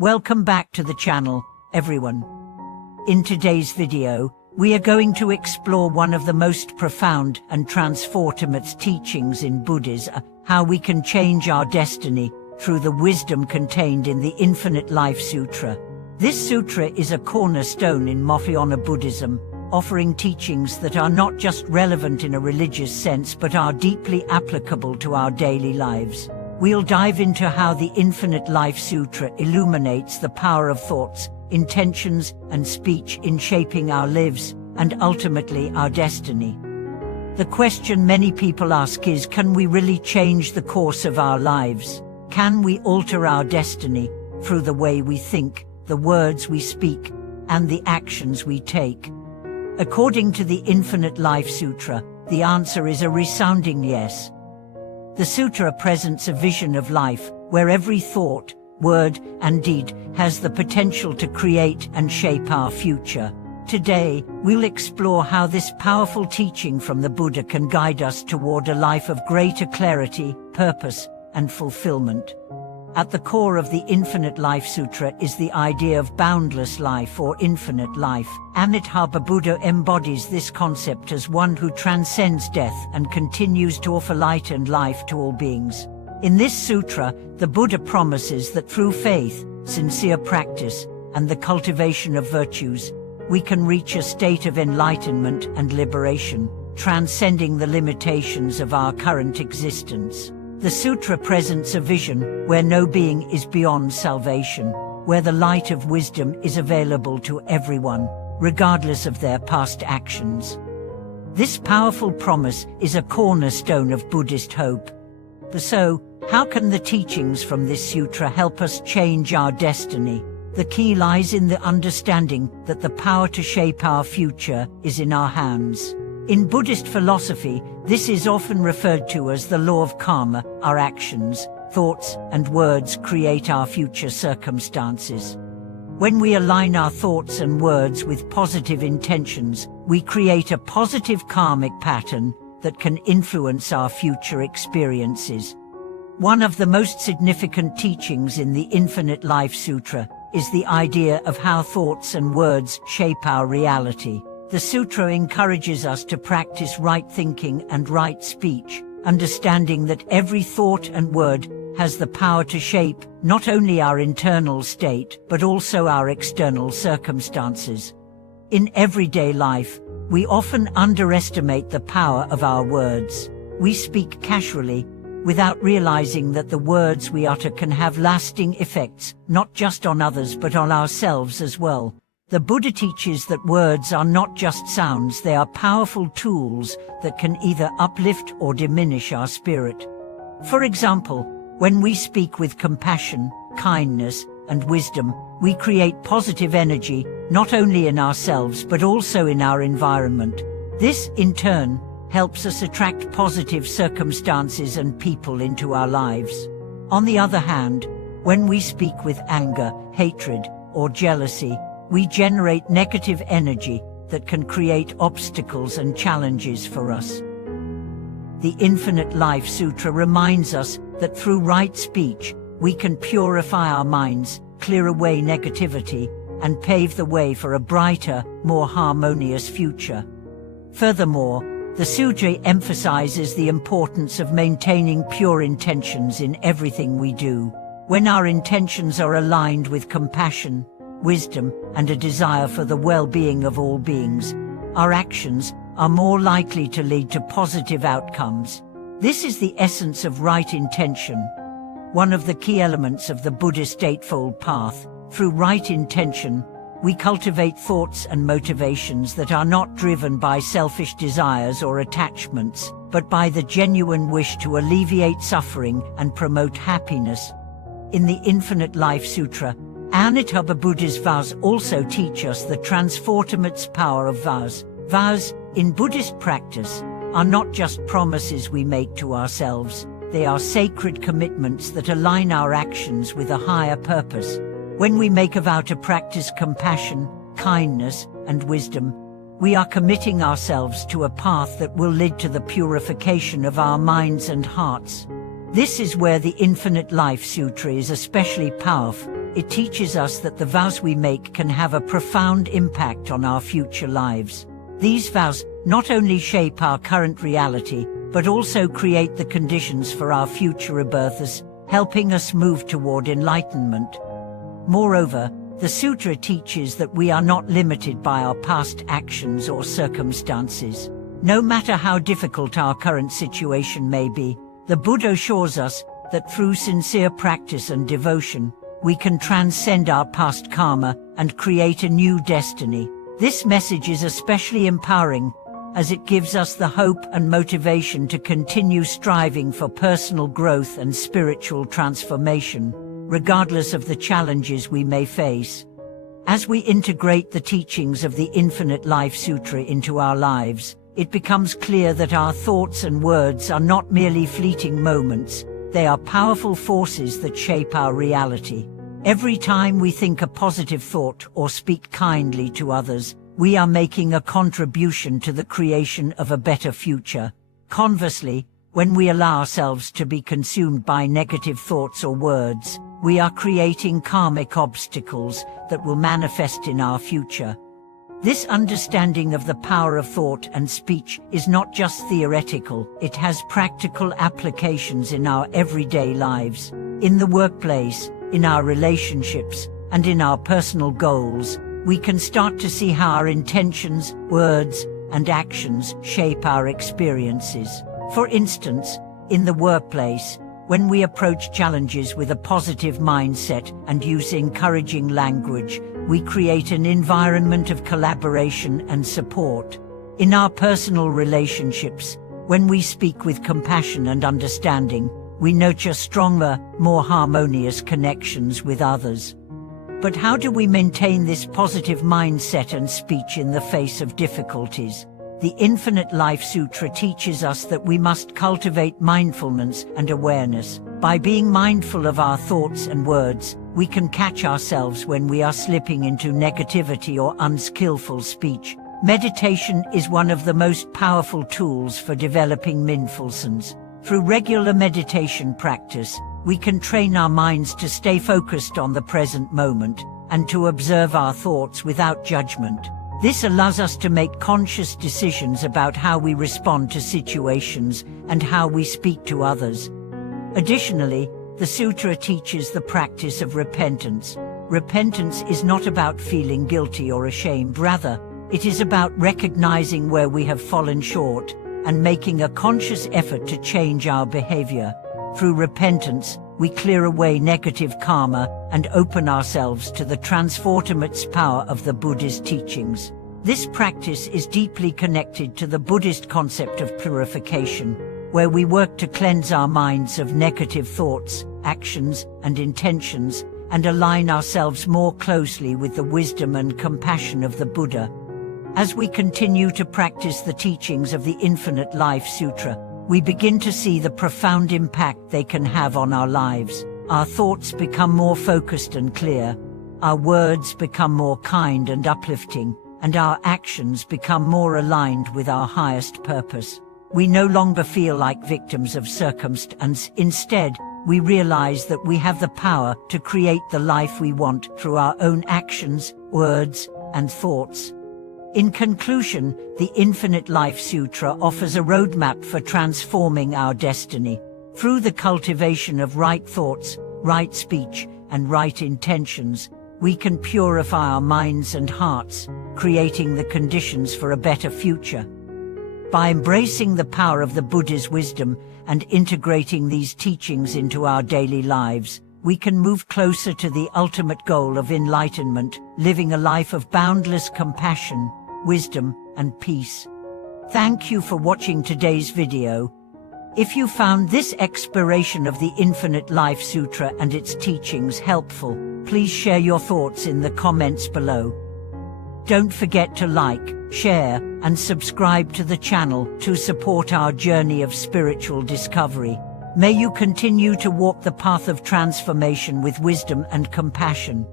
Welcome back to the channel, everyone. In today's video, we are going to explore one of the most profound and transformative teachings in Buddhism, how we can change our destiny through the wisdom contained in the Infinite Life Sutra. This sutra is a cornerstone in modern Buddhism, offering teachings that are not just relevant in a religious sense but are deeply applicable to our daily lives. We'll dive into how the Infinite Life Sutra illuminates the power of thoughts, intentions, and speech in shaping our lives, and ultimately our destiny. The question many people ask is, can we really change the course of our lives? Can we alter our destiny through the way we think, the words we speak, and the actions we take? According to the Infinite Life Sutra, the answer is a resounding yes. The sutra presents a vision of life, where every thought, word, and deed has the potential to create and shape our future. Today, we'll explore how this powerful teaching from the Buddha can guide us toward a life of greater clarity, purpose, and fulfillment. At the core of the Infinite Life Sutra is the idea of boundless life or infinite life. Amitabha Buddha embodies this concept as one who transcends death and continues to offer light and life to all beings. In this sutra, the Buddha promises that through faith, sincere practice, and the cultivation of virtues, we can reach a state of enlightenment and liberation, transcending the limitations of our current existence. The sutra presents a vision where no being is beyond salvation, where the light of wisdom is available to everyone, regardless of their past actions. This powerful promise is a cornerstone of Buddhist hope. So, how can the teachings from this sutra help us change our destiny? The key lies in the understanding that the power to shape our future is in our hands. In Buddhist philosophy, this is often referred to as the law of karma. Our actions, thoughts, and words create our future circumstances. When we align our thoughts and words with positive intentions, we create a positive karmic pattern that can influence our future experiences. One of the most significant teachings in the Infinite Life Sutra is the idea of how thoughts and words shape our reality. The sutra encourages us to practice right thinking and right speech, understanding that every thought and word has the power to shape not only our internal state but also our external circumstances. In everyday life, we often underestimate the power of our words. We speak casually, without realizing that the words we utter can have lasting effects, not just on others but on ourselves as well. The Buddha teaches that words are not just sounds, they are powerful tools that can either uplift or diminish our spirit. For example, when we speak with compassion, kindness, and wisdom, we create positive energy, not only in ourselves but also in our environment. This, in turn, helps us attract positive circumstances and people into our lives. On the other hand, when we speak with anger, hatred, or jealousy, we generate negative energy that can create obstacles and challenges for us. The Infinite Life Sutra reminds us that through right speech, we can purify our minds, clear away negativity, and pave the way for a brighter, more harmonious future. Furthermore, the sutra emphasizes the importance of maintaining pure intentions in everything we do. When our intentions are aligned with compassion, wisdom, and a desire for the well-being of all beings, our actions are more likely to lead to positive outcomes. This is the essence of right intention. One of the key elements of the Buddhist Eightfold Path. Through right intention, we cultivate thoughts and motivations that are not driven by selfish desires or attachments, but by the genuine wish to alleviate suffering and promote happiness. In the Infinite Life Sutra, Amitabha Buddha's vows also teach us the transformative power of vows. Vows, in Buddhist practice, are not just promises we make to ourselves, they are sacred commitments that align our actions with a higher purpose. When we make a vow to practice compassion, kindness, and wisdom, we are committing ourselves to a path that will lead to the purification of our minds and hearts. This is where the Infinite Life Sutra is especially powerful. it teaches us that the vows we make can have a profound impact on our future lives. These vows not only shape our current reality, but also create the conditions for our future rebirths, helping us move toward enlightenment. Moreover, the Sutra teaches that we are not limited by our past actions or circumstances. No matter how difficult our current situation may be, the Buddha assures us that through sincere practice and devotion, we can transcend our past karma and create a new destiny. This message is especially empowering, as it gives us the hope and motivation to continue striving for personal growth and spiritual transformation, regardless of the challenges we may face. As we integrate the teachings of the Infinite Life Sutra into our lives, it becomes clear that our thoughts and words are not merely fleeting moments, they are powerful forces that shape our reality. Every time we think a positive thought or speak kindly to others, we are making a contribution to the creation of a better future. Conversely, when we allow ourselves to be consumed by negative thoughts or words, we are creating karmic obstacles that will manifest in our future. This understanding of the power of thought and speech is not just theoretical, it has practical applications in our everyday lives, in the workplace, in our relationships, and in our personal goals. We can start to see how our intentions, words, and actions shape our experiences. For instance, in the workplace, when we approach challenges with a positive mindset and use encouraging language, we create an environment of collaboration and support. In our personal relationships, when we speak with compassion and understanding, we nurture stronger, more harmonious connections with others. But how do we maintain this positive mindset and speech in the face of difficulties? The Infinite Life Sutra teaches us that we must cultivate mindfulness and awareness. By being mindful of our thoughts and words, we can catch ourselves when we are slipping into negativity or unskillful speech. Meditation is one of the most powerful tools for developing mindfulness. Through regular meditation practice, we can train our minds to stay focused on the present moment and to observe our thoughts without judgment. This allows us to make conscious decisions about how we respond to situations and how we speak to others. Additionally, the Sutra teaches the practice of repentance. Repentance is not about feeling guilty or ashamed. Rather, it is about recognizing where we have fallen short and making a conscious effort to change our behavior. Through repentance, we clear away negative karma and open ourselves to the transformative power of the Buddha's teachings. This practice is deeply connected to the Buddhist concept of purification, where we work to cleanse our minds of negative thoughts, actions, and intentions, and align ourselves more closely with the wisdom and compassion of the Buddha. As we continue to practice the teachings of the Infinite Life Sutra, we begin to see the profound impact they can have on our lives. Our thoughts become more focused and clear, our words become more kind and uplifting, and our actions become more aligned with our highest purpose. We no longer feel like victims of circumstance. Instead, we realize that we have the power to create the life we want through our own actions, words, and thoughts. In conclusion, the Infinite Life Sutra offers a roadmap for transforming our destiny. Through the cultivation of right thoughts, right speech, and right intentions, we can purify our minds and hearts, creating the conditions for a better future. By embracing the power of the Buddha's wisdom and integrating these teachings into our daily lives, we can move closer to the ultimate goal of enlightenment, living a life of boundless compassion, wisdom, and peace. Thank you for watching today's video. If you found this exploration of the Infinite Life Sutra and its teachings helpful, please share your thoughts in the comments below. Don't forget to like, share, and subscribe to the channel to support our journey of spiritual discovery. May you continue to walk the path of transformation with wisdom and compassion.